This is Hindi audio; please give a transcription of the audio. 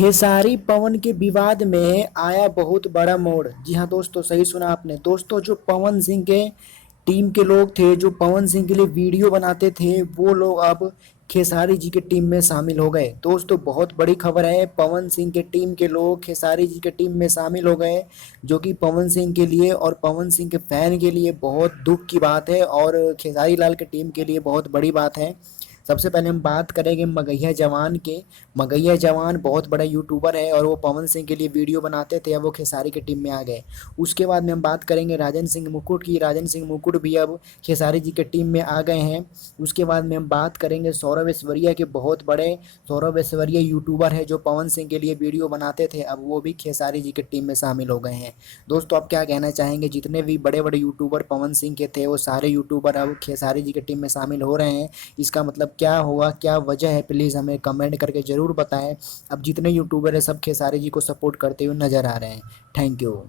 खेसारी पवन के विवाद में आया बहुत बड़ा मोड़। जी हाँ दोस्तों, सही सुना आपने। दोस्तों, जो पवन सिंह के टीम के लोग थे, जो पवन सिंह के लिए वीडियो बनाते थे, वो लोग अब खेसारी जी के टीम में शामिल हो गए। दोस्तों, बहुत बड़ी खबर है। पवन सिंह के टीम के लोग खेसारी जी के टीम में शामिल हो गए, जो कि पवन सिंह के लिए और पवन सिंह के फैन के लिए बहुत दुख की बात है और खेसारी लाल के टीम के लिए बहुत बड़ी बात है। सबसे पहले हम बात करेंगे मगहिया जवान के। मगहिया जवान बहुत बड़ा यूट्यूबर है और वो पवन सिंह के लिए वीडियो बनाते थे, अब वो खेसारी की टीम में आ गए। उसके बाद में हम बात करेंगे राजन सिंह मुकुट की। राजन सिंह मुकुट भी अब खेसारी जी के टीम में आ गए हैं। उसके बाद में हम बात करेंगे सौरभ ऐश्वर्या के। बहुत बड़े सौरभ ऐश्वर्या यूट्यूबर है जो पवन सिंह के लिए वीडियो बनाते थे, अब वो भी खेसारी जी के टीम में शामिल हो गए हैं। दोस्तों, आप क्या कहना चाहेंगे? जितने भी बड़े बड़े यूट्यूबर पवन सिंह के थे, वो सारे यूट्यूबर अब खेसारी जी के टीम में शामिल हो रहे हैं। इसका मतलब क्या हुआ, क्या वजह है? प्लीज़ हमें कमेंट करके ज़रूर बताएं। अब जितने यूट्यूबर हैं सब खेसारी जी को सपोर्ट करते हुए नज़र आ रहे हैं। Thank you.